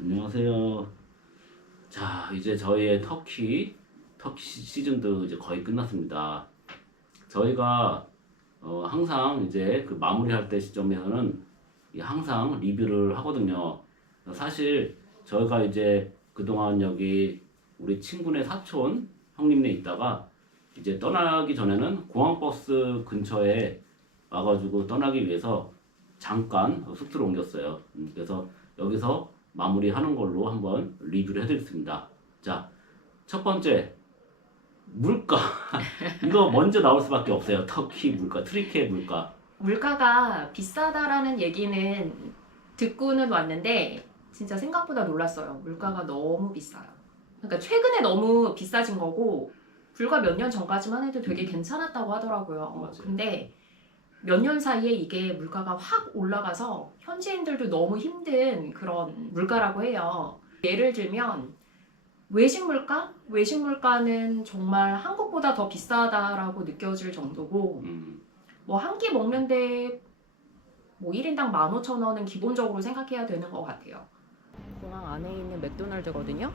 안녕하세요. 자, 이제 저희의 터키 시즌도 이제 거의 끝났습니다. 저희가 항상 이제 그 마무리할 때 시점에서는 항상 리뷰를 하거든요. 사실 저희가 이제 그동안 여기 우리 친구네 사촌 형님네 있다가 이제 떠나기 전에는 공항버스 근처에 와가지고 떠나기 위해서 잠깐 숙소로 옮겼어요. 그래서 여기서 마무리하는 걸로 한번 리뷰를 해드리겠습니다. 자, 첫 번째 물가. 이거 먼저 나올 수밖에 없어요. 터키 물가, 트리키의 물가. 물가가 비싸다라는 얘기는 듣고는 왔는데 진짜 생각보다 놀랐어요. 물가가 너무 비싸요. 그러니까 최근에 너무 비싸진 거고 불과 몇 년 전까지만 해도 되게 괜찮았다고 하더라고요. 맞아요. 근데 몇 년 사이에 이게 물가가 확 올라가서 현지인들도 너무 힘든 그런 물가라고 해요. 예를 들면 외식 물가? 외식 물가는 정말 한국보다 더 비싸다라고 느껴질 정도고 뭐 한 끼 먹는데 뭐 1인당 15,000원은 기본적으로 생각해야 되는 것 같아요. 공항 안에 있는 맥도날드거든요.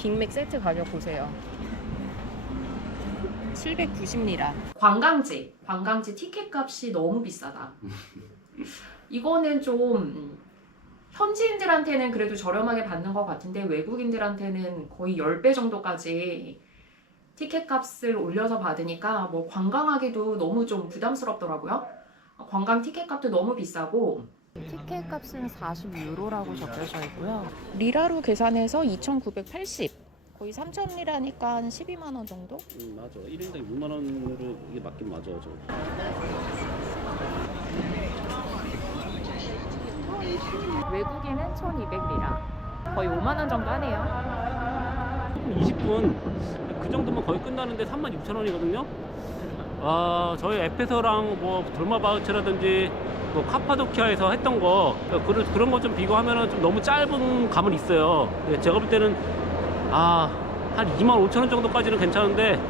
빅맥 세트 가격 보세요. 790리라. 관광지 티켓 값이 너무 비싸다. 이거는 좀 현지인들한테는 그래도 저렴하게 받는 것 같은데 외국인들한테는 거의 10배 정도까지 티켓 값을 올려서 받으니까 뭐 관광하기도 너무 좀 부담스럽더라고요. 관광 티켓 값도 너무 비싸고 티켓 값은 40유로라고 적혀져 있고요. 리라로 계산해서 2,980. 거의 3,000리라니까 12만 원 정도? 맞아. 1인당 6만 원으로 이게 맞긴 맞아. 저. 외국인은 1,200리라. 거의 5만 원 정도 하네요. 20분 그 정도면 거의 끝나는데 36,000원이거든요. 아, 저희 에페소랑 뭐 돌마바흐치라든지 뭐 카파도키아에서 했던 거 그런 거 좀 비교하면은 좀 너무 짧은 감은 있어요. 제가 볼 때는 한 25,000원 정도까지는 괜찮은데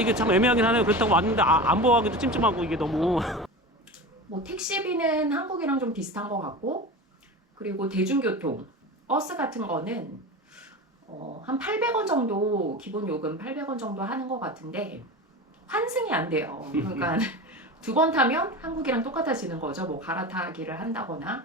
이게 참 애매하긴 하네요. 그렇다고 왔는데 안보하기도 찜찜하고 이게 너무. 뭐 택시비는 한국이랑 좀 비슷한 것 같고 그리고 대중교통, 버스 같은 거는 한 800원 정도 기본 요금 800원 정도 하는 것 같은데 환승이 안 돼요. 그러니까 두 번 타면 한국이랑 똑같아지는 거죠. 뭐 갈아타기를 한다거나.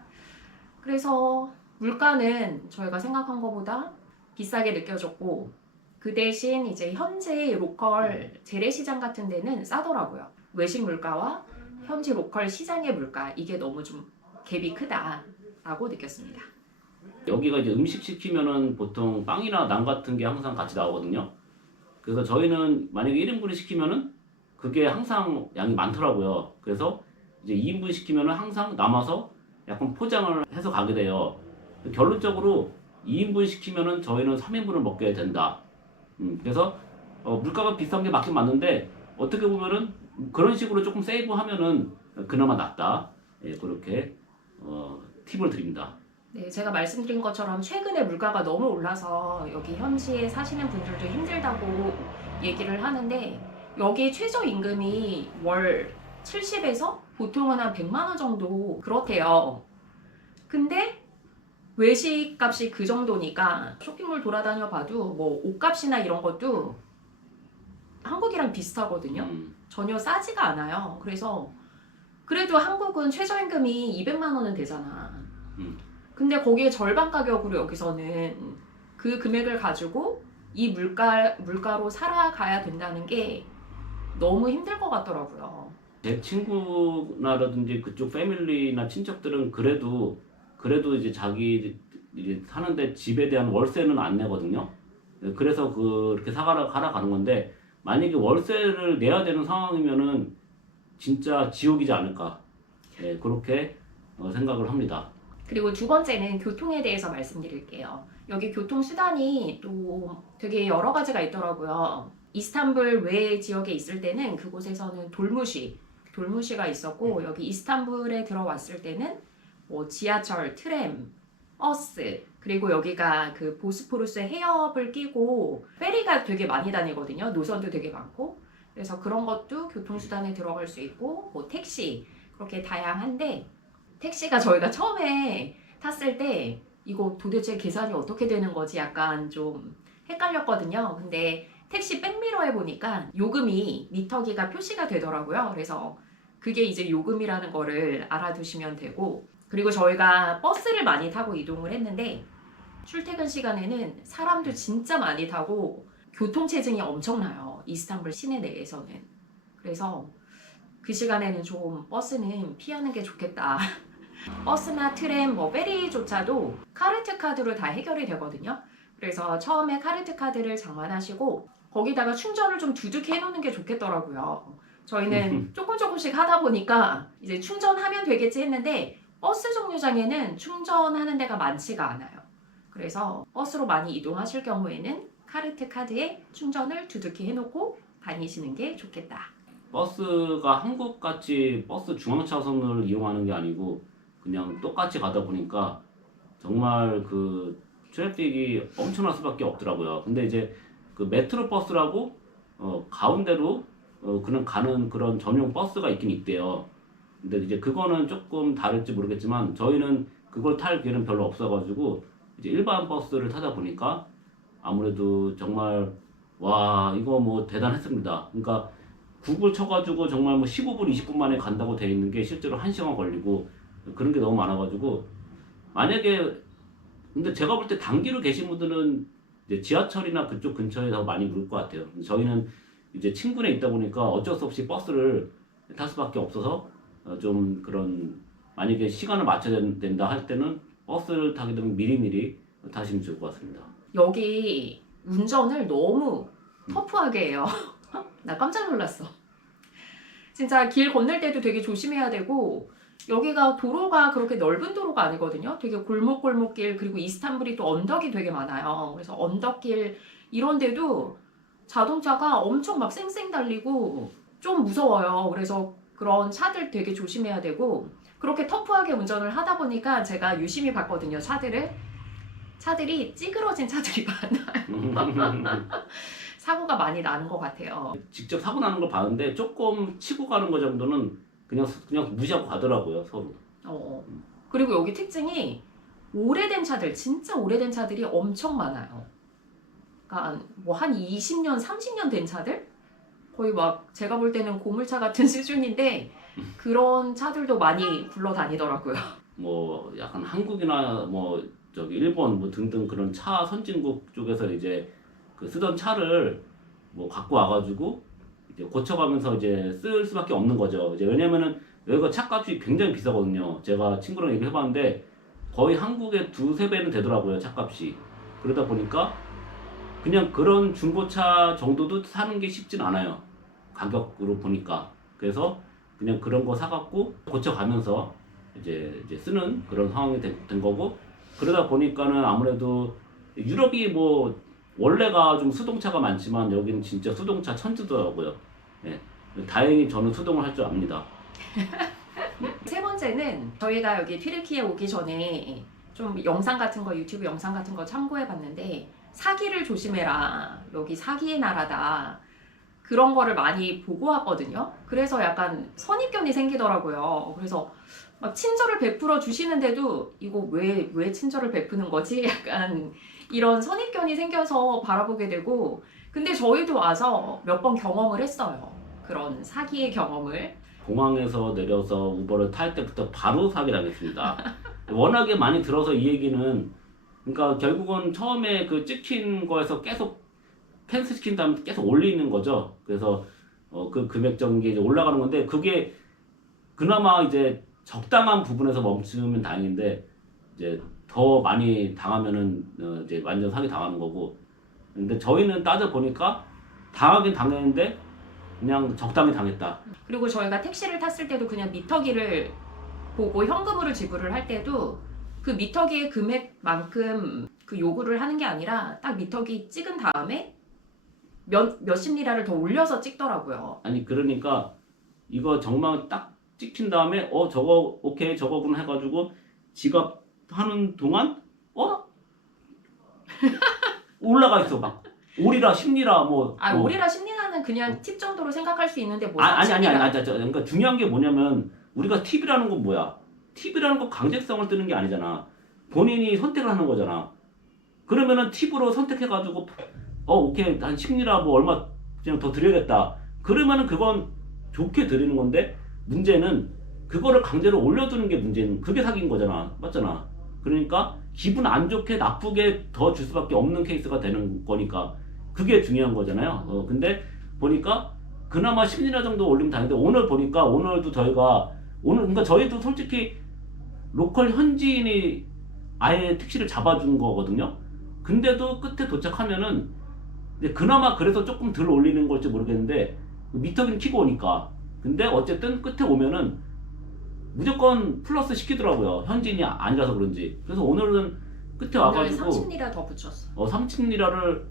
그래서 물가는 저희가 생각한 것보다 비싸게 느껴졌고 그 대신 이제 현지 로컬 재래시장 같은 데는 싸더라고요. 외식 물가와 현지 로컬 시장의 물가 이게 너무 좀 갭이 크다라고 느꼈습니다. 여기가 이제 음식 시키면은 보통 빵이나 난 같은 게 항상 같이 나오거든요. 그래서 저희는 만약에 1인분을 시키면은 그게 항상 양이 많더라고요. 그래서 이제 2인분 시키면은 항상 남아서 약간 포장을 해서 가게 돼요. 결론적으로 2인분 시키면은 저희는 3인분을 먹게 된다. 그래서 물가가 비싼 게 맞긴 맞는데 어떻게 보면은 그런 식으로 조금 세이브하면은 그나마 낫다. 예, 그렇게 팁을 드립니다. 네, 제가 말씀드린 것처럼 최근에 물가가 너무 올라서 여기 현지에 사시는 분들도 힘들다고 얘기를 하는데 여기 최저임금이 월 70에서 보통은 한 100만 원 정도 그렇대요. 근데 외식 값이 그 정도니까 쇼핑몰 돌아다녀 봐도 뭐 옷값이나 이런 것도 한국이랑 비슷하거든요. 전혀 싸지가 않아요. 그래서 그래도 한국은 최저임금이 200만 원은 되잖아. 근데 거기에 절반 가격으로 여기서는 그 금액을 가지고 이 물가로 살아가야 된다는 게 너무 힘들 것 같더라고요. 제 친구나라든지 그쪽 패밀리나 친척들은 그래도 이제 자기 이제 사는데 집에 대한 월세는 안 내거든요. 그래서 그렇게 가라 가는 건데 만약에 월세를 내야 되는 상황이면은 진짜 지옥이지 않을까. 예, 그렇게 생각을 합니다. 그리고 두 번째는 교통에 대해서 말씀드릴게요. 여기 교통수단이 또 되게 여러 가지가 있더라고요. 이스탄불 외 지역에 있을 때는 그곳에서는 돌무시가 있었고 여기 이스탄불에 들어왔을 때는 뭐 지하철, 트램, 버스 그리고 여기가 그 보스포루스 해협을 끼고 페리가 되게 많이 다니거든요. 노선도 되게 많고 그래서 그런 것도 교통수단에 들어갈 수 있고 뭐 택시 그렇게 다양한데 택시가 저희가 처음에 탔을 때 이거 도대체 계산이 어떻게 되는 거지 약간 좀 헷갈렸거든요. 근데 택시 백미러에 보니까 요금이 미터기가 표시가 되더라고요. 그래서 그게 이제 요금이라는 거를 알아두시면 되고, 그리고 저희가 버스를 많이 타고 이동을 했는데 출퇴근 시간에는 사람도 진짜 많이 타고 교통체증이 엄청나요. 이스탄불 시내 내에서는. 그래서 그 시간에는 좀 버스는 피하는 게 좋겠다. 버스나 트램, 뭐 페리조차도 카르트 카드로 다 해결이 되거든요. 그래서 처음에 카르트 카드를 장만하시고 거기다가 충전을 좀 두둑히 해놓는 게 좋겠더라고요. 저희는 조금씩 하다 보니까 이제 충전하면 되겠지 했는데 버스 정류장에는 충전하는 데가 많지가 않아요. 그래서 버스로 많이 이동하실 경우에는 카르트 카드에 충전을 두둑히 해놓고 다니시는 게 좋겠다. 버스가 한국같이 버스 중앙차선을 이용하는 게 아니고 그냥 똑같이 가다 보니까 정말 그 트래픽이 엄청날 수밖에 없더라고요. 근데 이제 그 메트로 버스라고 가운데로 그냥 가는 그런 전용 버스가 있긴 있대요. 근데 이제 그거는 조금 다를지 모르겠지만 저희는 그걸 탈 기회는 별로 없어가지고 이제 일반 버스를 타다 보니까 아무래도 정말 와 이거 뭐 대단했습니다. 그러니까 구글 쳐가지고 정말 뭐 15분, 20분 만에 간다고 돼 있는 게 실제로 1시간 걸리고 그런 게 너무 많아가지고 만약에 근데 제가 볼 때 단기로 계신 분들은 이제 지하철이나 그쪽 근처에 더 많이 물 것 같아요. 저희는 이제 친구네 있다 보니까 어쩔 수 없이 버스를 탈 수밖에 없어서 좀 그런 만약에 시간을 맞춰야 된다 할 때는 버스를 타게 되면 미리미리 타시면 좋을 것 같습니다. 여기 운전을 너무 터프하게 해요. 나 깜짝 놀랐어. 진짜 길 건널 때도 되게 조심해야 되고 여기가 도로가 그렇게 넓은 도로가 아니거든요. 되게 골목골목길, 그리고 이스탄불이 또 언덕이 되게 많아요. 그래서 언덕길 이런 데도 자동차가 엄청 막 쌩쌩 달리고 좀 무서워요. 그래서 그런 차들 되게 조심해야 되고 그렇게 터프하게 운전을 하다 보니까 제가 유심히 봤거든요. 차들이 찌그러진 차들이 많아요. 사고가 많이 나는 것 같아요. 직접 사고 나는 걸 봤는데 조금 치고 가는 거 정도는 그냥 무시하고 가더라고요 서로. 그리고 여기 특징이 오래된 차들, 진짜 오래된 차들이 엄청 많아요. 그러니까 뭐 한 20년, 30년 된 차들? 거의 막 제가 볼 때는 고물차 같은 수준인데 그런 차들도 많이 굴러다니더라고요. 뭐 약간 한국이나 뭐 저기 일본 뭐 등등 그런 차 선진국 쪽에서 이제 그 쓰던 차를 뭐 갖고 와가지고 이제 고쳐가면서 이제 쓸 수밖에 없는 거죠. 이제 왜냐면은 여기가 차값이 굉장히 비싸거든요. 제가 친구랑 얘기를 해봤는데 거의 한국의 2~3배는 되더라고요, 차값이. 그러다 보니까 그냥 그런 중고차 정도도 사는 게 쉽진 않아요. 가격으로 보니까. 그래서 그냥 그런 거 사갖고 고쳐가면서 이제 쓰는 그런 상황이 된 거고, 그러다 보니까는 아무래도 유럽이 뭐 원래가 좀 수동차가 많지만 여기는 진짜 수동차 천지더라고요. 네. 다행히 저는 수동을 할 줄 압니다. 세 번째는 저희가 여기 튀르키예 오기 전에 좀 영상 같은 거, 유튜브 영상 같은 거 참고해 봤는데 사기를 조심해라, 여기 사기의 나라다, 그런 거를 많이 보고 왔거든요. 그래서 약간 선입견이 생기더라고요. 그래서 막 친절을 베풀어 주시는데도 이거 왜 친절을 베푸는 거지? 약간 이런 선입견이 생겨서 바라보게 되고, 근데 저희도 와서 몇 번 경험을 했어요. 그런 사기의 경험을. 공항에서 내려서 우버를 탈 때부터 바로 사기 당했습니다. 워낙에 많이 들어서 이 얘기는, 그러니까 결국은 처음에 그 찍힌 거에서 계속 캔슬 시킨 다음에 계속 올리는 거죠. 그래서 그 금액 정도가 이제 올라가는 건데, 그게 그나마 이제 적당한 부분에서 멈추면 다행인데 이제 더 많이 당하면은 이제 완전 사기 당하는 거고. 근데 저희는 따져 보니까 당하긴 당했는데 그냥 적당히 당했다. 그리고 저희가 택시를 탔을 때도 그냥 미터기를 보고 현금으로 지불을 할 때도 그 미터기의 금액만큼 그 요구를 하는 게 아니라 딱 미터기 찍은 다음에 몇십 리라를 더 올려서 찍더라고요. 아니 그러니까 이거 정말 딱 찍힌 다음에 저거 오케이 저거구나 해가지고 지갑하는 동안 올라가 있어 막 5리라 10리라 뭐. 5리라 10리라는 그냥 팁 정도로 생각할 수 있는데 뭐 아니 30리라. 그러니까 중요한 게 뭐냐면 우리가 팁이라는 건 뭐야? 팁이라는 거 강제성을 뜨는 게 아니잖아. 본인이 선택을 하는 거잖아. 그러면은 팁으로 선택해가지고 오케이 한 10리라 뭐 얼마 그냥 더 드려야겠다. 그러면은 그건 좋게 드리는 건데 문제는 그거를 강제로 올려두는 게 문제는 그게 사기인 거잖아. 맞잖아. 그러니까 기분 안 좋게 나쁘게 더 줄 수밖에 없는 케이스가 되는 거니까 그게 중요한 거잖아요. 근데 보니까 그나마 10리라 정도 올리면 다는데 오늘 보니까 오늘도 저희가 오늘 그러니까 저희도 솔직히 로컬 현지인이 아예 택시를 잡아준 거거든요. 근데도 끝에 도착하면은 이제 그나마 그래서 조금 덜 올리는 걸지 모르겠는데 미터기는 키고 오니까. 근데 어쨌든 끝에 오면은 무조건 플러스 시키더라고요. 현지인이 아니라서 그런지. 그래서 오늘은 끝에 오늘 와가지고 30리라 더 붙였어. 30리라를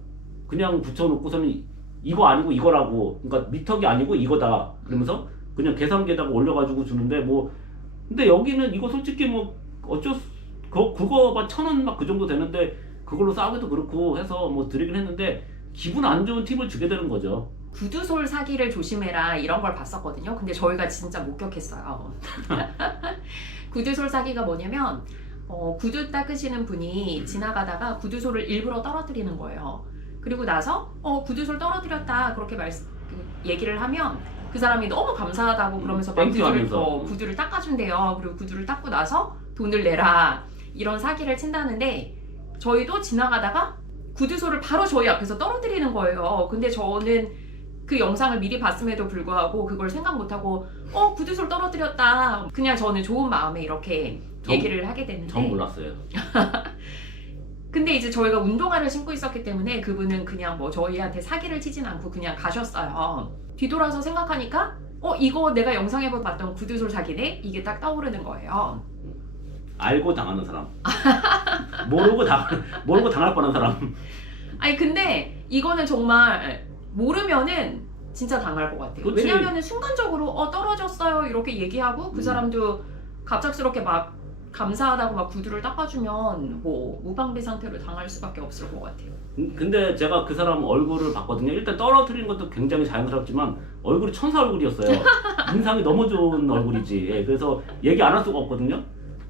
그냥 붙여놓고서는 이거 아니고 이거라고. 그러니까 미터기 아니고 이거다. 그러면서 그냥 계산기에다가 올려가지고 주는데 뭐 근데 여기는 이거 솔직히 뭐 그거만 1,000원 막 그 정도 되는데 그걸로 싸우기도 그렇고 해서 뭐 드리긴 했는데 기분 안 좋은 팁을 주게 되는 거죠. 구두솔 사기를 조심해라 이런 걸 봤었거든요. 근데 저희가 진짜 목격했어요. 구두솔 사기가 뭐냐면 구두 닦으시는 분이 지나가다가 구두솔을 일부러 떨어뜨리는 거예요. 그리고 나서 구두솔 떨어뜨렸다 그렇게 얘기를 하면 그 사람이 너무 감사하다고 그러면서 막 구두를 닦아준대요. 그리고 구두를 닦고 나서 돈을 내라 이런 사기를 친다는데 저희도 지나가다가 구두솔을 바로 저희 앞에서 떨어뜨리는 거예요. 근데 저는 그 영상을 미리 봤음에도 불구하고 그걸 생각 못하고 구두솔 떨어뜨렸다. 그냥 저는 좋은 마음에 이렇게 얘기를 하게 됐는데 전 몰랐어요. 근데 이제 저희가 운동화를 신고 있었기 때문에 그분은 그냥 뭐 저희한테 사기를 치진 않고 그냥 가셨어요. 뒤돌아서 생각하니까 이거 내가 영상에서 봤던 구두솔 사기네? 이게 딱 떠오르는 거예요. 알고 당하는 사람. 모르고 당할 뻔한 사람. 아니 근데 이거는 정말 모르면은 진짜 당할 것 같아요. 그치. 왜냐면은 순간적으로 떨어졌어요 이렇게 얘기하고 그 사람도 갑작스럽게 막 감사하다고 막 구두를 닦아주면 뭐 무방비 상태로 당할 수밖에 없을 것 같아요. 근데 제가 그 사람 얼굴을 봤거든요. 일단 떨어뜨리는 것도 굉장히 자연스럽지만 얼굴이 천사 얼굴이었어요. 인상이 너무 좋은 얼굴이지. 예, 그래서 얘기 안 할 수가 없거든요.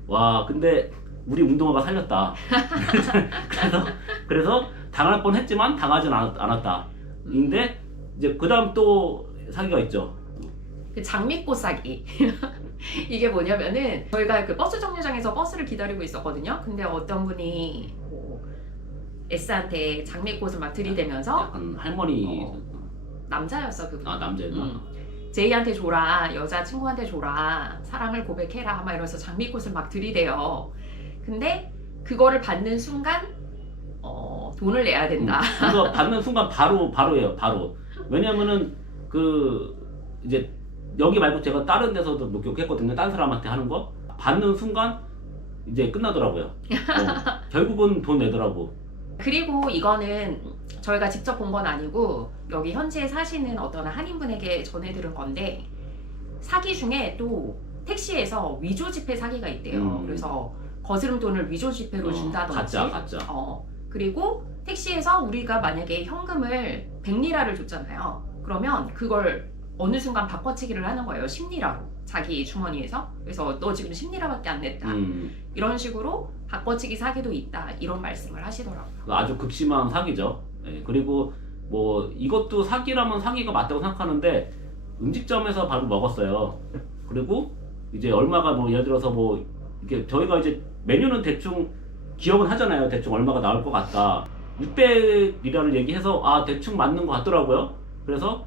와, 근데 우리 운동화가 살렸다. 그래서 당할 뻔했지만 당하진 않았다. 근데 이제 그다음 또 사기가 있죠. 그 장미꽃 사기. 이게 뭐냐면은 저희가 그 버스 정류장에서 버스를 기다리고 있었거든요. 근데 어떤 분이 S한테 장미꽃을 막 들이대면서 약간 할머니 남자였어 그분. 남자였나? 제이한테 줘라, 여자친구한테 줘라, 사랑을 고백해라 막 이러면서 장미꽃을 막 들이대요. 근데 그거를 받는 순간 돈을 내야 된다. 그거 받는 순간 바로예요. 바로. 왜냐면은 그 이제 여기 말고 제가 다른 데서도 목격했거든요. 다른 사람한테 하는 거 받는 순간 이제 끝나더라고요. 결국은 돈 내더라고. 그리고 이거는 저희가 직접 본 건 아니고 여기 현지에 사시는 어떤 한인분에게 전해들은 건데 사기 중에 또 택시에서 위조 지폐 사기가 있대요. 그래서 거스름 돈을 위조 지폐로 준다든지 가짜. 그리고 택시에서 우리가 만약에 현금을 100리라를 줬잖아요. 그러면 그걸 어느 순간 바꿔치기를 하는 거예요. 10리라로 자기 주머니에서. 그래서 너 지금 10리라밖에 안 냈다. 이런 식으로 바꿔치기 사기도 있다. 이런 말씀을 하시더라고요. 아주 극심한 사기죠. 네, 그리고 뭐 이것도 사기라면 사기가 맞다고 생각하는데 음식점에서 밥을 먹었어요. 그리고 이제 얼마가 뭐 예를 들어서 뭐 이렇게 저희가 이제 메뉴는 대충 기억은 하잖아요. 대충 얼마가 나올 것 같다. 600리라를 얘기해서 대충 맞는 것 같더라고요. 그래서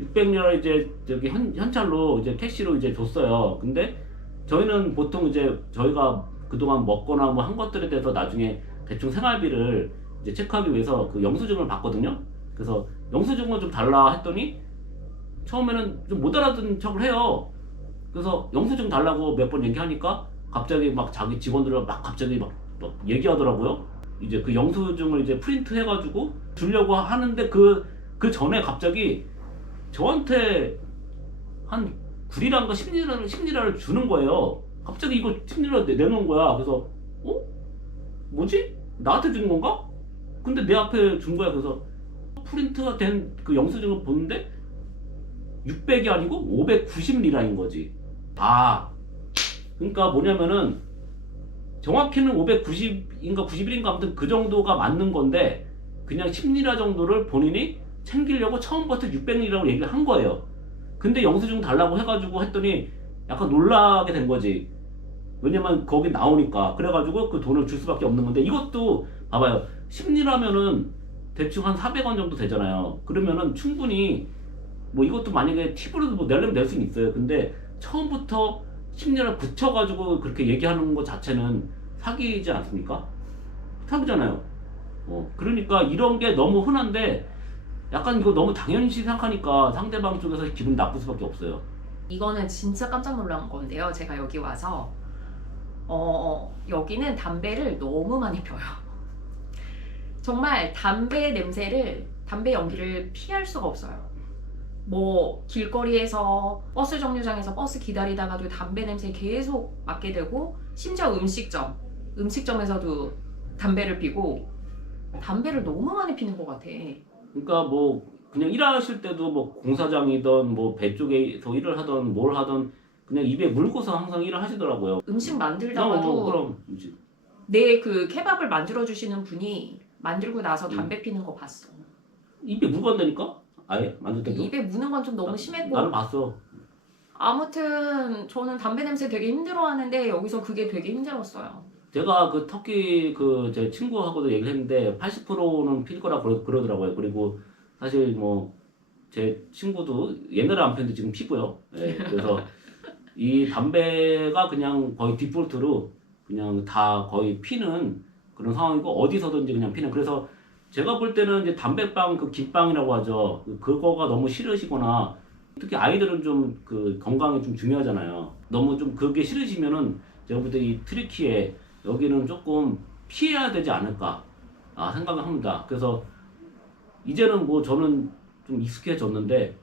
600리라 이제 저기 현찰로 이제 캐시로 이제 줬어요. 근데 저희는 보통 이제 저희가 그동안 먹거나 뭐 한 것들에 대해서 나중에 대충 생활비를 이제 체크하기 위해서 그 영수증을 받거든요. 그래서 영수증은 좀 달라 했더니 처음에는 좀 못 알아듣는 척을 해요. 그래서 영수증 달라고 몇 번 얘기하니까 갑자기 막 자기 직원들을 막 갑자기 막 얘기하더라고요. 이제 그 영수증을 이제 프린트 해가지고 주려고 하는데 그 전에 갑자기 저한테 한 9리라인가 10리라를 주는 거예요. 갑자기 이거 10리라 내놓은 거야. 그래서 뭐지? 나한테 주는 건가? 근데 내 앞에 준 거야. 그래서 프린트가 된 그 영수증을 보는데 600이 아니고 590리라인 거지. 그러니까 뭐냐면은 정확히는 590인가 91인가 아무튼 그 정도가 맞는 건데 그냥 10리라 정도를 본인이 챙기려고 처음부터 600리라고 얘기를 한 거예요. 근데 영수증 달라고 해가지고 했더니 약간 놀라게 된 거지. 왜냐면 거기 나오니까. 그래가지고 그 돈을 줄 수밖에 없는 건데 이것도 봐봐요. 10리라면은 대충 한 400원 정도 되잖아요. 그러면은 충분히 뭐 이것도 만약에 팁으로도 뭐 내려면 낼 수는 있어요. 근데 처음부터 10리를 붙여가지고 그렇게 얘기하는 것 자체는 사기지 않습니까? 사기잖아요. 그러니까 이런 게 너무 흔한데 약간 이거 너무 당연시 생각하니까 상대방 쪽에서 기분 나쁠 수밖에 없어요. 이거는 진짜 깜짝 놀란 건데요. 제가 여기 와서 여기는 담배를 너무 많이 펴요. 정말 담배 연기를 피할 수가 없어요. 뭐 길거리에서 버스 정류장에서 버스 기다리다가도 담배 냄새 계속 맡게 되고, 심지어 음식점에서도 담배를 피고, 담배를 너무 많이 피는 것 같아. 그러니까 뭐 그냥 일하실 때도 뭐 공사장이든 뭐 배 쪽에서 일을 하던 뭘 하던 그냥 입에 물고서 항상 일을 하시더라고요. 음식 만들다가도 그럼 이제 내 그 케밥을 만들어 주시는 분이 만들고 나서 담배 피는 거 봤어. 입에 물건다니까? 아예 만들 때도? 입에 무는 건 좀 너무 심했고. 나는 봤어. 아무튼 저는 담배 냄새 되게 힘들어하는데 여기서 그게 되게 힘들었어요. 제가 그 터키 그 제 친구하고도 얘기를 했는데 80%는 필 거라 그러더라고요. 그리고 사실 뭐 제 친구도 옛날에 안 피는데 지금 피고요. 예, 그래서 이 담배가 그냥 거의 디폴트로 그냥 다 거의 피는 그런 상황이고 어디서든지 그냥 피는. 그래서 제가 볼 때는 이제 담배빵 그 김빵이라고 하죠. 그거가 너무 싫으시거나 특히 아이들은 좀 그 건강이 좀 중요하잖아요. 너무 좀 그게 싫으시면은 제가 볼 때 이 트리키에 여기는 조금 피해야 되지 않을까 생각을 합니다. 그래서 이제는 뭐 저는 좀 익숙해졌는데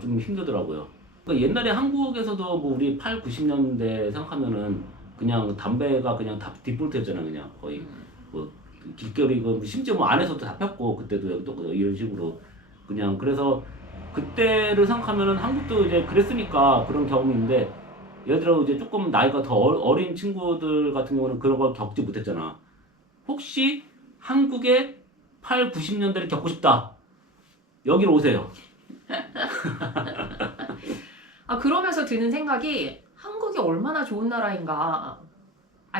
좀 힘들더라고요. 그러니까 옛날에 한국에서도 뭐 우리 8, 90년대 생각하면은 그냥 담배가 그냥 다 디폴트였잖아요. 그냥 거의 뭐 길거리 심지어 뭐 안에서도 다 폈고 그때도 또 이런 식으로 그냥. 그래서 그때를 생각하면은 한국도 이제 그랬으니까 그런 경험이 있는데 예를 들어 이제 조금 나이가 더 어린 친구들 같은 경우는 그런 걸 겪지 못했잖아. 혹시 한국의 8, 90년대를 겪고 싶다. 여기로 오세요. 그러면서 드는 생각이 한국이 얼마나 좋은 나라인가.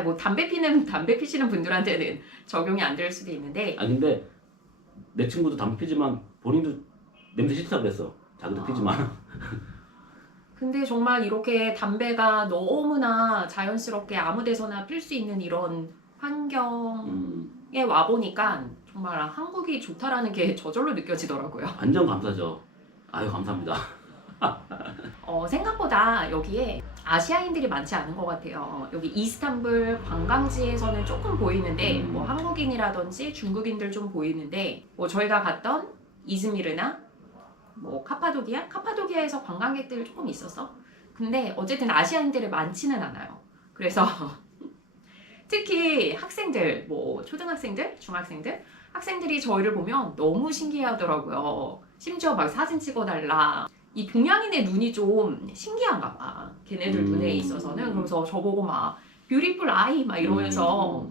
뭐 담배 피시는 분들한테는 적용이 안 될 수도 있는데. 근데 내 친구도 담배 피지만 본인도 냄새 싫다 그랬어. 자기도 피지만. 근데 정말 이렇게 담배가 너무나 자연스럽게 아무 데서나 필 수 있는 이런 환경에 와보니까 정말 한국이 좋다라는 게 저절로 느껴지더라고요. 완전 감사죠. 감사합니다. 생각보다 여기에 아시아인들이 많지 않은 것 같아요. 여기 이스탄불 관광지에서는 조금 보이는데 뭐 한국인이라든지 중국인들 좀 보이는데, 뭐 저희가 갔던 이즈미르나 뭐 카파도키아에서 관광객들 조금 있었어. 근데 어쨌든 아시아인들이 많지는 않아요. 그래서 특히 학생들, 뭐 초등학생들, 중학생들, 학생들이 저희를 보면 너무 신기해하더라고요. 심지어 막 사진 찍어달라. 이 동양인의 눈이 좀 신기한가 봐. 걔네들 눈에 있어서는. 그래서 저보고 막 뷰티풀 아이 막 이러면서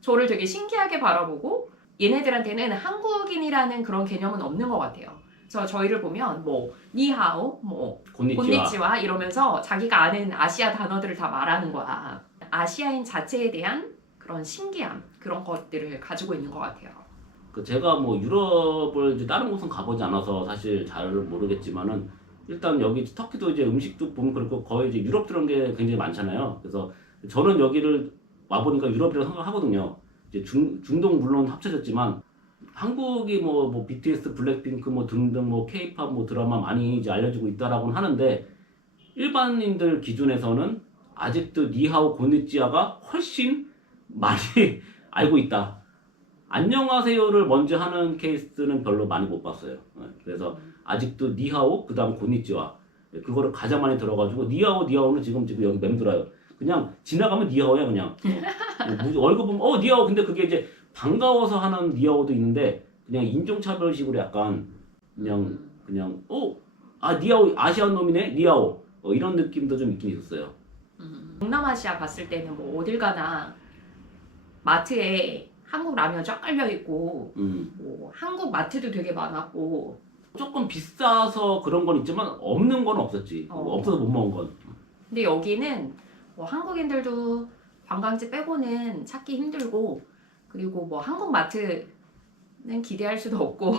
저를 되게 신기하게 바라보고, 얘네들한테는 한국인이라는 그런 개념은 없는 것 같아요. 그래서 저희를 보면 뭐 니하오, 뭐 곤니치와 이러면서 자기가 아는 아시아 단어들을 다 말하는 거야. 아시아인 자체에 대한 그런 신기함, 그런 것들을 가지고 있는 것 같아요. 제가 뭐 유럽을 이제 다른 곳은 가보지 않아서 사실 잘 모르겠지만은 일단 여기 터키도 이제 음식도 보면 그렇고 거의 이제 유럽 들어온 게 굉장히 많잖아요. 그래서 저는 여기를 와보니까 유럽이라고 생각하거든요. 이제 중동 물론 합쳐졌지만 한국이 뭐 BTS, 블랙핑크 뭐 등등 뭐 K-팝 뭐 드라마 많이 이제 알려지고 있다라고는 하는데 일반인들 기준에서는 아직도 니하오 곤니찌아가 훨씬 많이 알고 있다. 안녕하세요를 먼저 하는 케이스는 별로 많이 못 봤어요. 그래서 아직도 니하오 그다음 곤니찌와 그거를 가장 많이 들어가지고 니하오는 지금 여기 맴돌아요. 그냥 지나가면 니하오야 그냥. 얼굴 보면 니하오. 근데 그게 이제 반가워서 하는 니하오도 있는데 그냥 인종차별식으로 약간 그냥 니하오 아시안 놈이네 니하오 이런 느낌도 좀 있긴 있었어요. 동남아시아 갔을 때는 뭐 어딜 가나 마트에 한국 라면 쫙 깔려 있고 뭐 한국 마트도 되게 많았고 조금 비싸서 그런 건 있지만 없는 건 없었지. 없어서 못 먹은 건. 근데 여기는 뭐 한국인들도 관광지 빼고는 찾기 힘들고 그리고 뭐 한국 마트는 기대할 수도 없고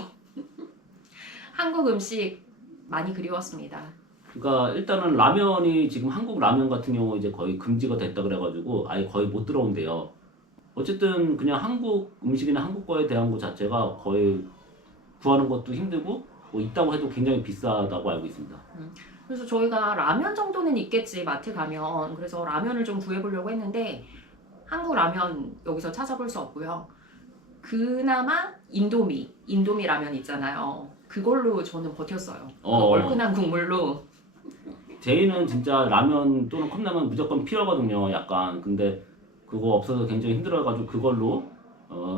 한국 음식 많이 그리웠습니다. 그러니까 일단은 라면이 지금 한국 라면 같은 경우 이제 거의 금지가 됐다 그래가지고 아예 거의 못 들어온대요. 어쨌든 그냥 한국 음식이나 한국 거에 대한 것 자체가 거의 구하는 것도 힘들고 뭐 있다고 해도 굉장히 비싸다고 알고 있습니다. 그래서 저희가 라면 정도는 있겠지 마트 가면 그래서 라면을 좀 구해보려고 했는데 한국 라면 여기서 찾아볼 수 없고요. 그나마 인도미 라면 있잖아요. 그걸로 저는 버텼어요. 그 얼큰한 국물로. 제이는 진짜 라면 또는 컵라면 무조건 필요하거든요. 약간 근데 그거 없어서 굉장히 힘들어가지고 그걸로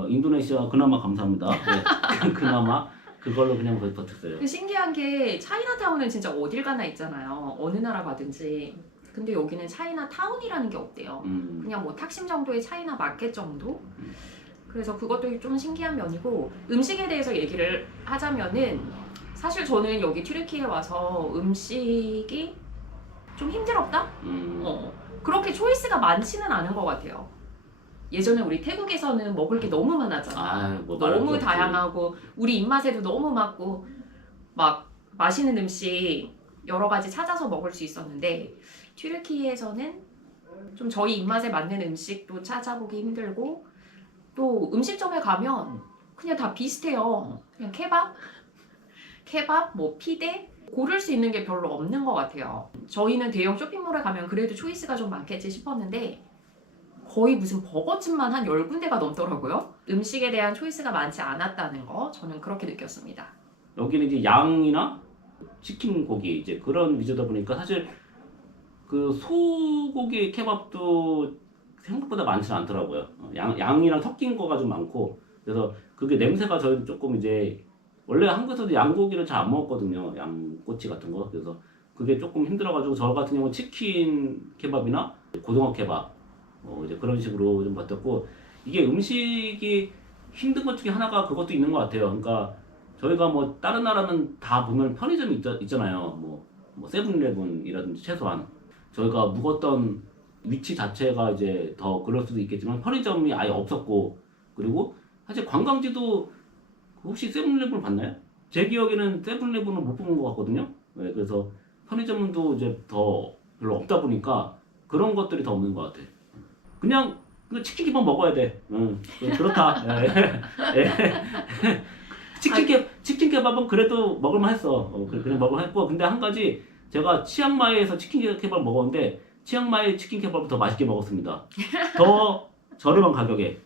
인도네시아 그나마 감사합니다. 네. 그나마 그걸로 그냥 거의 버텼어요. 신기한 게 차이나타운은 진짜 어딜 가나 있잖아요. 어느 나라 가든지. 근데 여기는 차이나타운이라는 게 없대요. 그냥 뭐 탁심 정도의 차이나 마켓 정도? 그래서 그것도 좀 신기한 면이고 음식에 대해서 얘기를 하자면은 사실 저는 여기 튀르키예에 와서 음식이 좀 힘들었다? 그렇게 초이스가 많지는 않은 것 같아요. 예전에 우리 태국에서는 먹을 게 너무 많았잖아. 뭐 너무 다양하고 우리 입맛에도 너무 맞고 막 맛있는 음식 여러 가지 찾아서 먹을 수 있었는데 튀르키예에서는 좀 저희 입맛에 맞는 음식도 찾아보기 힘들고 또 음식점에 가면 그냥 다 비슷해요. 그냥 케밥, 뭐 피데 고를 수 있는 게 별로 없는 것 같아요. 저희는 대형 쇼핑몰에 가면 그래도 초이스가 좀 많겠지 싶었는데 거의 무슨 버거집만 한 10군데가 넘더라고요. 음식에 대한 초이스가 많지 않았다는 거 저는 그렇게 느꼈습니다. 여기는 이제 양이나 치킨 고기 이제 그런 위주다 보니까 사실 그 소고기 케밥도 생각보다 많지는 않더라고요. 양이랑 섞인 거가 좀 많고 그래서 그게 냄새가 저희 조금 이제 원래 한국에서도 양고기를 잘 안 먹었거든요. 양꼬치 같은 거. 그래서 그게 조금 힘들어가지고 저 같은 경우는 치킨 케밥이나 고등어 케밥 이제 그런 식으로 좀 버텼고 이게 음식이 힘든 것 중에 하나가 그것도 있는 것 같아요. 그러니까 저희가 뭐 다른 나라는 다 보면 편의점이 있잖아요. 뭐 세븐일레븐이라든지 최소한 저희가 묵었던 위치 자체가 이제 더 그럴 수도 있겠지만 편의점이 아예 없었고 그리고 사실 관광지도 혹시 세븐일레븐을 봤나요? 제 기억에는 세븐일레븐을 못 본 것 같거든요. 네, 그래서 편의점도 이제 더 별로 없다 보니까 그런 것들이 더 없는 것 같아. 그냥 치킨 기본 먹어야 돼. 그렇다. 치킨 케밥은 그래도 먹을만 했어. 그냥 먹을만 했고 근데 한 가지 제가 치앙마이에서 치킨 케밥 먹었는데 치앙마이 치킨 케밥을 더 맛있게 먹었습니다. 더 저렴한 가격에.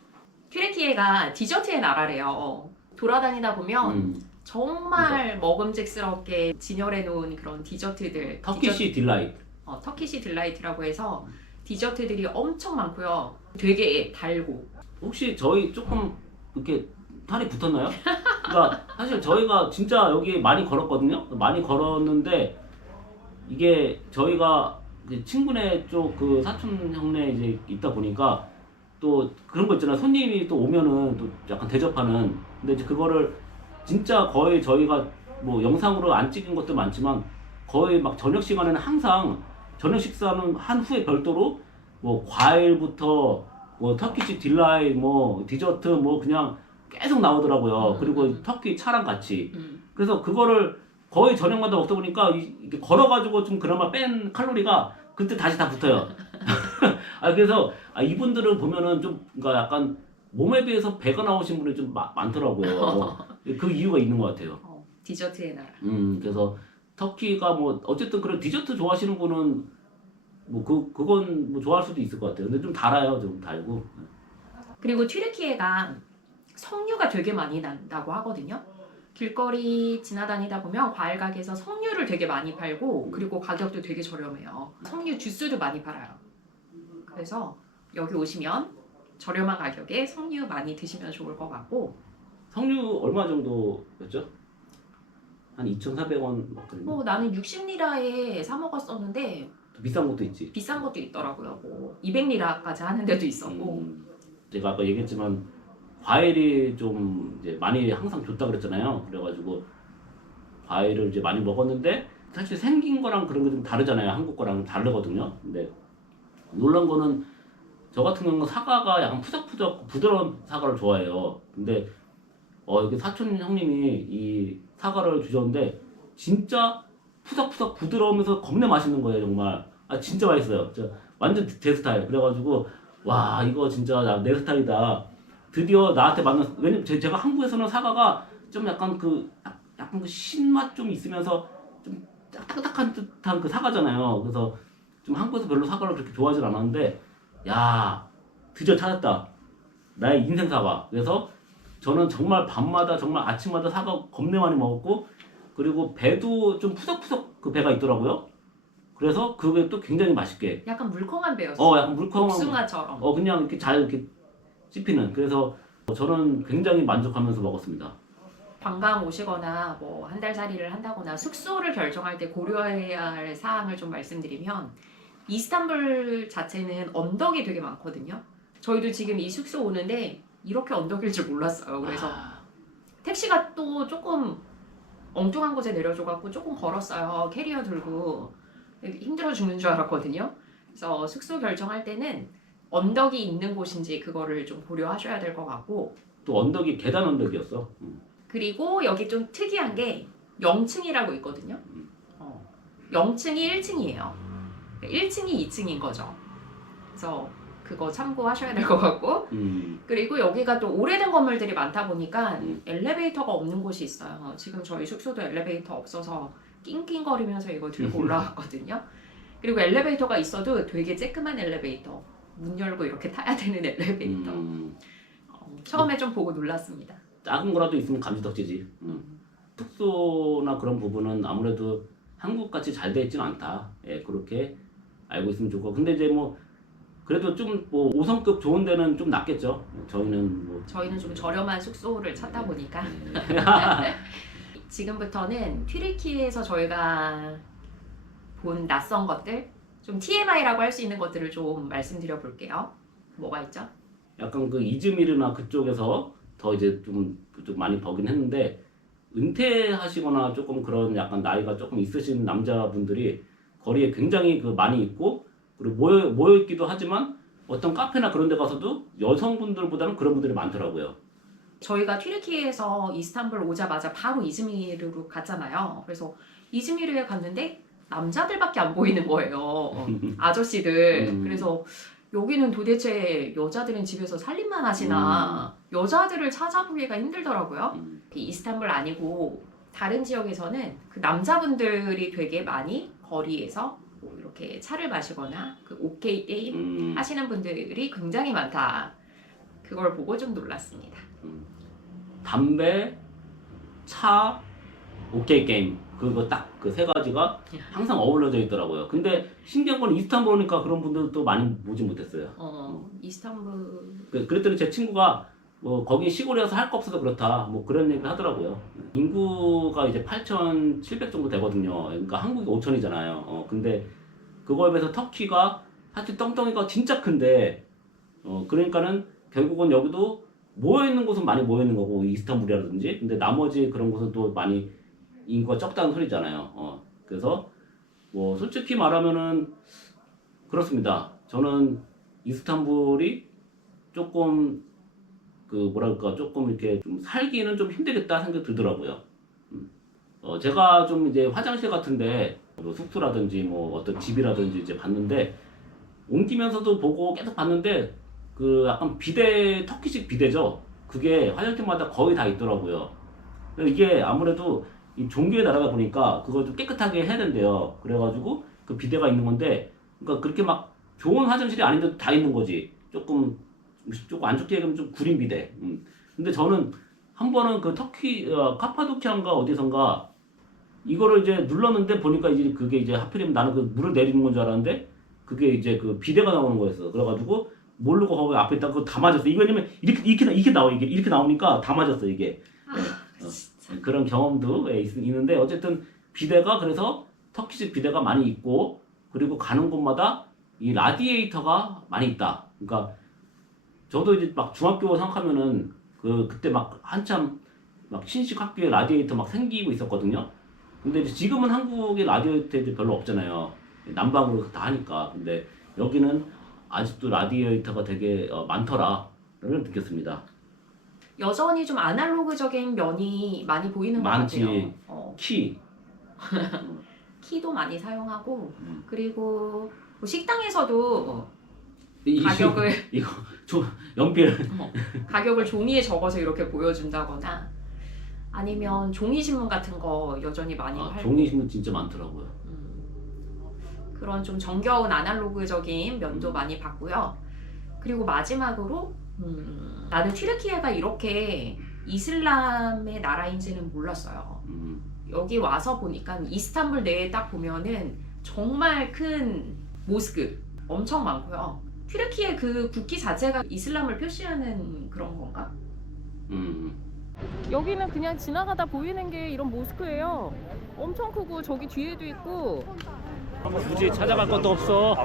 튀르키예가 디저트의 나라래요. 돌아다니다 보면 정말 먹음직스럽게 진열해 놓은 그런 디저트들. 터키시 딜라이트. 터키시 딜라이트라고 해서 디저트들이 엄청 많고요. 되게 달고. 혹시 저희 조금 이렇게 살이 붙었나요? 그러니까 사실 저희가 진짜 여기 많이 걸었거든요. 많이 걸었는데 이게 저희가 그 친구네 쪽 그 사촌 형네 이제 있다 보니까 또 그런 거 있잖아. 손님이 또 오면은 또 약간 대접하는. 근데 이제 그거를 진짜 거의 저희가 뭐 영상으로 안 찍은 것도 많지만 거의 막 저녁 시간에는 항상 저녁 식사는 한 후에 별도로 뭐 과일부터 뭐 터키식 딜라이 뭐 디저트 뭐 그냥 계속 나오더라고요. 그리고 터키 차랑 같이. 그래서 그거를 거의 저녁마다 먹다 보니까 이렇게 걸어가지고 좀 그나마 뺀 칼로리가 그때 다시 다 붙어요. 그래서 이분들을 보면은 좀 그러니까 약간 몸에 비해서 배가 나오신 분이 좀 많더라고요. 그 이유가 있는 것 같아요. 디저트의 나라. 그래서 터키가 뭐 어쨌든 그런 디저트 좋아하시는 분은 뭐 그건 뭐 좋아할 수도 있을 것 같아요. 근데 좀 달아요, 좀 달고. 그리고 튀르키예가 석류가 되게 많이 난다고 하거든요. 길거리 지나다니다 보면 과일 가게에서 석류를 되게 많이 팔고 그리고 가격도 되게 저렴해요. 석류 주스도 많이 팔아요. 그래서 여기 오시면 저렴한 가격에 석류 많이 드시면 좋을 것 같고. 석류 얼마 정도였죠? 한 2,400원 맞거든요. 나는 60리라에 사 먹었었는데 비싼 것도 있지. 비싼 것도 있더라고요. 뭐 200리라까지 하는 데도 있었고. 제가 아까 얘기했지만 과일이 좀 이제 많이 항상 좋다 그랬잖아요. 그래가지고 과일을 이제 많이 먹었는데 사실 생긴 거랑 그런 게 좀 다르잖아요. 한국 거랑 다르거든요. 근데 놀란 거는 저 같은 경우는 사과가 약간 푸석푸석 부드러운 사과를 좋아해요. 근데 이렇게 사촌 형님이 이 사과를 주셨는데 진짜 푸석푸석 부드러우면서 겁내 맛있는 거예요. 정말 진짜 맛있어요. 완전 제 스타일. 그래가지고 와 이거 진짜 내 스타일이다. 드디어 나한테 맞는. 왜냐면 제가 한국에서는 사과가 좀 약간 그 신맛 좀 있으면서 좀 딱딱한 듯한 그 사과잖아요. 그래서 좀 한국에서 별로 사과를 그렇게 좋아하지 않았는데 야 드디어 찾았다. 나의 인생 사과. 그래서 저는 정말 밤마다 정말 아침마다 사과 겁내 많이 먹었고 그리고 배도 좀 푸석푸석 그 배가 있더라고요. 그래서 그게 또 굉장히 맛있게. 약간 물컹한 배였어요. 약간 물컹한. 복숭아처럼. 그냥 이렇게 잘 이렇게 씹히는. 그래서 저는 굉장히 만족하면서 먹었습니다. 관광 오시거나 뭐 한 달 살이를 한다거나 숙소를 결정할 때 고려해야 할 사항을 좀 말씀드리면 이스탄불 자체는 언덕이 되게 많거든요. 저희도 지금 이 숙소 오는데 이렇게 언덕일 줄 몰랐어요. 그래서 택시가 또 조금 엉뚱한 곳에 내려줘갖고 조금 걸었어요. 캐리어 들고 힘들어 죽는 줄 알았거든요. 그래서 숙소 결정할 때는 언덕이 있는 곳인지 그거를 좀 고려하셔야 될 것 같고 또 언덕이 계단 언덕이었어. 그리고 여기 좀 특이한 게 0층이라고 있거든요. 0층이 1층이에요. 1층이 2층인 거죠. 그래서 그거 참고하셔야 될 것 같고 그리고 여기가 또 오래된 건물들이 많다 보니까 엘리베이터가 없는 곳이 있어요. 지금 저희 숙소도 엘리베이터 없어서 낑낑거리면서 이거 들고 올라왔거든요. 그리고 엘리베이터가 있어도 되게 쬐끄만 엘리베이터 문 열고 이렇게 타야 되는 엘리베이터 처음에 좀 보고 놀랐습니다. 작은 거라도 있으면 감지덕지지. 숙소나 그런 부분은 아무래도 한국같이 잘 돼 있지는 않다. 그렇게 알고 있으면 좋고. 근데 이제 뭐 그래도 좀 뭐 5성급 좋은 데는 좀 낫겠죠. 저희는 좀 저렴한 숙소를 찾다 보니까 지금부터는 튀르키예에서 저희가 본 낯선 것들 좀 TMI라고 할 수 있는 것들을 좀 말씀드려 볼게요. 뭐가 있죠? 약간 그 이즈미르나 그쪽에서 더 이제 좀 많이 보긴 했는데 은퇴하시거나 조금 그런 약간 나이가 조금 있으신 남자분들이 거리에 굉장히 그 많이 있고 그리고 모여 있기도 하지만 어떤 카페나 그런 데 가서도 여성분들보다는 그런 분들이 많더라고요. 저희가 튀르키예에서 이스탄불 오자마자 바로 이즈미르로 갔잖아요. 그래서 이즈미르에 갔는데 남자들밖에 안 보이는 거예요. 아저씨들. 그래서 여기는 도대체 여자들은 집에서 살림만 하시나 여자들을 찾아보기가 힘들더라고요. 이스탄불 아니고 다른 지역에서는 그 남자분들이 되게 많이 거리에서 뭐 이렇게 차를 마시거나 그 오케이 게임 하시는 분들이 굉장히 많다. 그걸 보고 좀 놀랐습니다. 담배, 차, 오케이 게임 그거 딱 그 세 가지가 항상 어우러져 있더라고요. 근데 신기한 건 이스탄불 오니까 그런 분들도 많이 보지 못했어요. 이스탄불 그랬더니 제 친구가 뭐 거기 시골이어서 할 거 없어서 그렇다 뭐 그런 얘기를 하더라고요. 인구가 이제 8,700 정도 되거든요. 그러니까 한국이 5,000이잖아요. 근데 그거에 비해서 터키가 사실 떵떵이가 진짜 큰데 그러니까는 결국은 여기도 모여 있는 곳은 많이 모여 있는 거고 이스탄불이라든지 근데 나머지 그런 곳은 또 많이 인구가 적다는 소리잖아요. 그래서 뭐 솔직히 말하면은 그렇습니다. 저는 이스탄불이 조금 그 뭐랄까 조금 이렇게 좀 살기는 좀 힘들겠다 생각이 들더라고요. 제가 좀 이제 화장실 같은데 뭐 숙소라든지 뭐 어떤 집이라든지 이제 봤는데 옮기면서도 보고 계속 봤는데 그 약간 비데 터키식 비데죠. 그게 화장실마다 거의 다 있더라고요. 이게 아무래도 이 종교의 나라다 보니까 그걸 좀 깨끗하게 해야 된대요. 그래가지고 그 비데가 있는 건데, 그러니까 그렇게 막 좋은 화장실이 아닌데도 다 있는 거지. 조금 안 좋게 얘기하면 좀 구린 비데. 근데 저는 한 번은 그 터키 카파도키아인가 어디선가 이거를 이제 눌렀는데 보니까 이제 그게 이제 하필이면 나는 그 물을 내리는 건 줄 알았는데 그게 이제 그 비데가 나오는 거였어. 그래가지고 모르고 거기 앞에 있다 그거 다 맞았어. 이거 왜냐면 이렇게 나와 이렇게 나오니까 다 맞았어 이게. 그런 경험도 있는데 어쨌든 비데가 그래서 터키식 비데가 많이 있고 그리고 가는 곳마다 이 라디에이터가 많이 있다. 그러니까 저도 이제 막 중학교 생각하면은 그때 막 한참 막 신식 학교에 라디에이터 막 생기고 있었거든요. 근데 이제 지금은 한국에 라디에이터 별로 없잖아요. 난방으로 다 하니까. 근데 여기는 아직도 라디에이터가 되게 많더라를 느꼈습니다. 여전히 좀 아날로그적인 면이 많이 보이는 것 많지. 같아요. 키. 키도 많이 사용하고 음. 그리고 뭐 식당에서도 이- 가격을 이거 연필. 가격을 종이에 적어서 이렇게 보여준다거나 아니면 종이신문 같은 거 여전히 많이 팔고 종이 신문 진짜 많더라고요. 그런 좀 정겨운 아날로그적인 면도 많이 봤고요. 그리고 마지막으로 나는 튀르키예가 이렇게 이슬람의 나라인지는 몰랐어요. 여기 와서 보니까 이스탄불 내에 딱 보면은 정말 큰 모스크 엄청 많고요. 튀르키예 그 국기 자체가 이슬람을 표시하는 그런 건가? 여기는 그냥 지나가다 보이는 게 이런 모스크예요. 엄청 크고 저기 뒤에도 있고 굳이 찾아갈 것도 없어.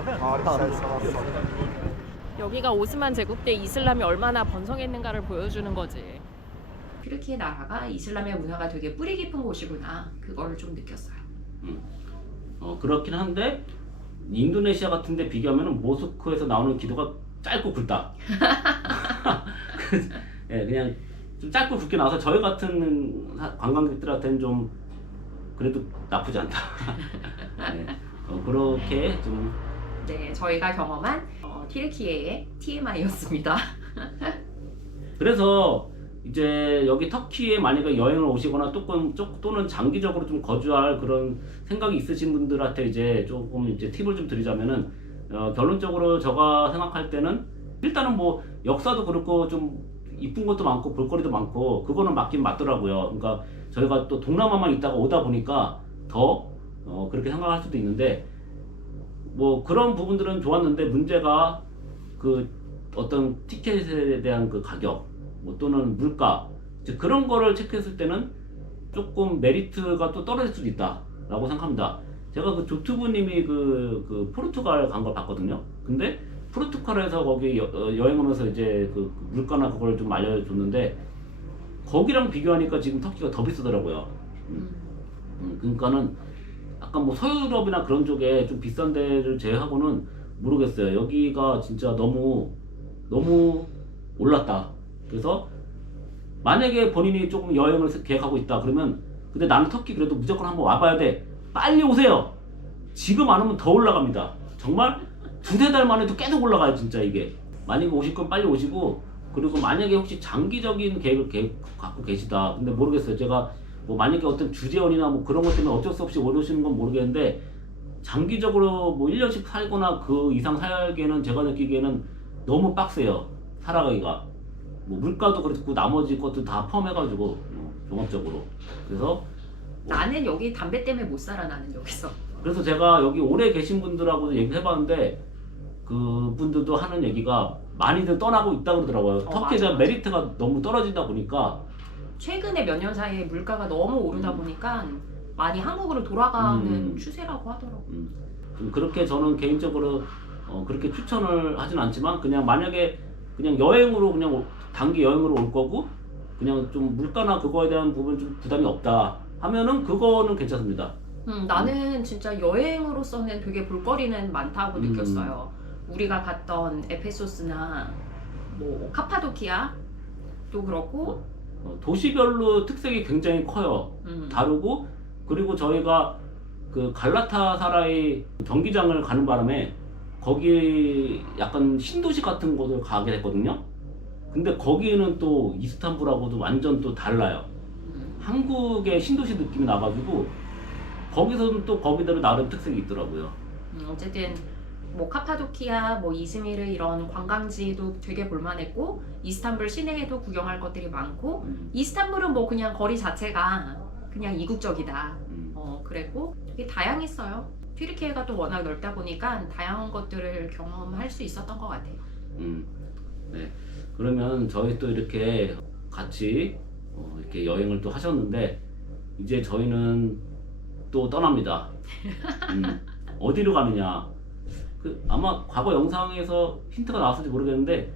여기가 오스만 제국 때 이슬람이 얼마나 번성했는가를 보여주는 거지. 튀르키예 나라가 이슬람의 문화가 되게 뿌리 깊은 곳이구나. 그걸 좀 느꼈어요. 그렇긴 한데 인도네시아 같은데 비교하면 모스크에서 나오는 기도가 짧고 굵다. 예, 그냥 좀 짧고 굵게 나와서 저희 같은 관광객들한테는 좀 그래도 나쁘지 않다. 네, 그렇게 좀. 네, 저희가 경험한 튀르키예의 TMI였습니다. 그래서 이제 여기 터키에 만약에 여행을 오시거나 또는 장기적으로 좀 거주할 그런 생각이 있으신 분들한테 이제 조금 이제 팁을 좀 드리자면은 결론적으로 제가 생각할 때는 일단은 뭐 역사도 그렇고 좀 이쁜 것도 많고 볼거리도 많고 그거는 맞긴 맞더라고요. 그러니까 저희가 또 동남아만 있다가 오다 보니까 더 그렇게 생각할 수도 있는데 뭐 그런 부분들은 좋았는데 문제가 그 어떤 티켓에 대한 그 가격 뭐 또는 물가 이제 그런 거를 체크했을 때는 조금 메리트가 또 떨어질 수도 있다라고 생각합니다. 제가 그 조투부님이 그 포르투갈 간 걸 봤거든요. 근데 포르투갈에서 거기 여행하면서 이제 그 물가나 그걸 좀 알려줬는데 거기랑 비교하니까 지금 터키가 더 비싸더라고요. 그러니까는 약간 뭐 서유럽이나 그런 쪽에 좀 비싼 데를 제외하고는 모르겠어요. 여기가 진짜 너무 올랐다. 그래서 만약에 본인이 조금 여행을 계획하고 있다 그러면 근데 나는 터키 그래도 무조건 한번 와봐야 돼. 빨리 오세요. 지금 안 오면 더 올라갑니다. 정말 두세 달 만에도 계속 올라가요 진짜 이게. 만약에 오실 건 빨리 오시고 그리고 만약에 혹시 장기적인 계획을 갖고 계시다. 근데 모르겠어요. 제가 뭐 만약에 어떤 주재원이나 뭐 그런 것 때문에 어쩔 수 없이 오시는 건 모르겠는데 장기적으로 뭐 1년씩 살거나 그 이상 살기에는 제가 느끼기에는 너무 빡세요. 살아가기가. 뭐 물가도 그렇고 나머지 것도 다 포함해가지고 종합적으로. 그래서 나는 여기 담배 때문에 못 살아. 나는 여기서. 그래서 제가 여기 오래 계신 분들하고도 얘기해봤는데 그분들도 하는 얘기가 많이들 떠나고 있다 그러더라고요. 터키에 대한 맞아. 메리트가 너무 떨어지다 보니까 최근에 몇 년 사이에 물가가 너무 오르다 보니까 많이 한국으로 돌아가는 추세라고 하더라고요. 좀 그렇게 저는 개인적으로 그렇게 추천을 하진 않지만 그냥 만약에 그냥 여행으로 그냥 단기 여행으로 올 거고 그냥 좀 물가나 그거에 대한 부분 좀 부담이 없다 하면은 그거는 괜찮습니다. 나는 진짜 여행으로서는 되게 볼거리는 많다고 느꼈어요. 우리가 갔던 에페소스나 뭐 카파도키아도 그렇고 도시별로 특색이 굉장히 커요. 다르고 그리고 저희가 그 갈라타사라이 경기장을 가는 바람에 거기 약간 신도시 같은 곳을 가게 됐거든요. 근데 거기는 또 이스탄불하고도 완전 또 달라요. 한국의 신도시 느낌이 나가지고 거기서는 또 거기대로 나름 특색이 있더라고요. 어쨌든 뭐 카파도키아, 뭐 이즈미르 이런 관광지도 되게 볼만했고 이스탄불 시내에도 구경할 것들이 많고 이스탄불은 뭐 그냥 거리 자체가 그냥 이국적이다. 그랬고 되게 다양했어요. 튀르키예가 또 워낙 넓다 보니까 다양한 것들을 경험할 수 있었던 것 같아요. 네. 그러면 저희 또 이렇게 같이 이렇게 여행을 또 하셨는데 이제 저희는 또 떠납니다. 어디로 가느냐. 그 아마 과거 영상에서 힌트가 나왔을지 모르겠는데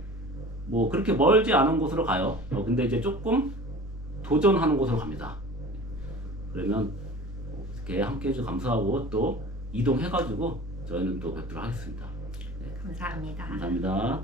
뭐 그렇게 멀지 않은 곳으로 가요. 근데 이제 조금 도전하는 곳으로 갑니다. 그러면 이렇게 함께 해주셔서 감사하고 또 이동해가지고 저희는 또 뵙도록 하겠습니다. 감사합니다. 감사합니다.